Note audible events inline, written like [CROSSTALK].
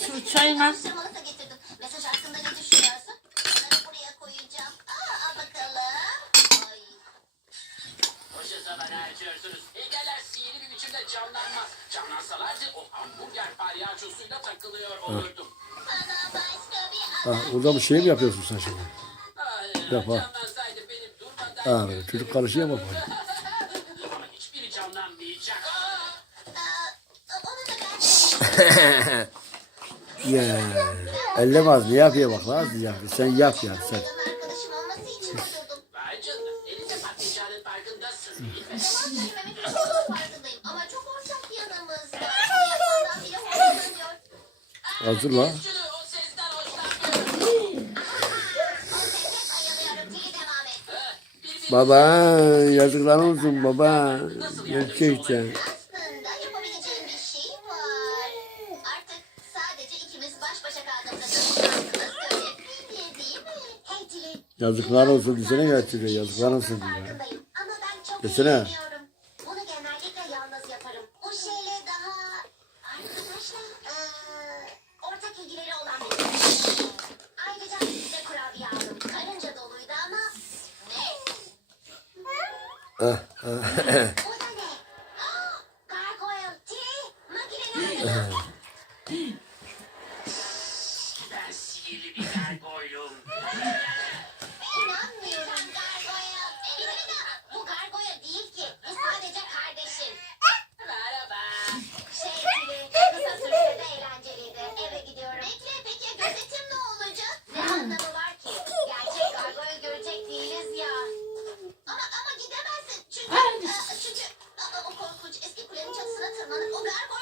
Şu su getirdim. Mesaj hakkında ne düşünüyorsun? Bunları buraya koyacağım. Aa, al bakalım. Ay. Boşa zaman harcıyorsunuz. Heykeller sihirli bir biçimde canlanmaz. Canlansalardı o hamburger palyaçosuyla takılıyor olurdum. Bana başka bir Ha, orada bir şey mi yapıyorsun sen şimdi? Hayır, Yap, ha. canlansaydı benim durmadan... Ha, böyle çocuk karışıyor mu? [LAUGHS] Ama hiçbiri canlanmayacak. Aa, onu da ben [LAUGHS] [LAUGHS] Ya. Elleme az ne yapıyor bak lan ya. Sen yap ya sen. Hazır lan. Baba yazıklar olsun baba. Gerçekten. Aslında yapabileceğim bir şey var. Artık Yazıklar olsun desene götürüyor. Yazıklar olsun diyor. Desene. Ah, ah. [LAUGHS] Gargoyle, T, makineler [LAUGHS] sihirli bir gargoylum. İnanmıyorum gargoya. Bu gargoya değil ki. Bu sadece kardeşim. Merhaba. Şevkli. Kısa sürse de eğlenceliydi. Eve gidiyorum. Bekle peki gözetim ne olacak? Ne anlamı var ki? Gerçek gargoya görecek değiliz ya. Ama ama gidemezsin. Çünkü, e, e, çünkü e, o korkunç eski kulenin çatısına tırmanıp o gargoya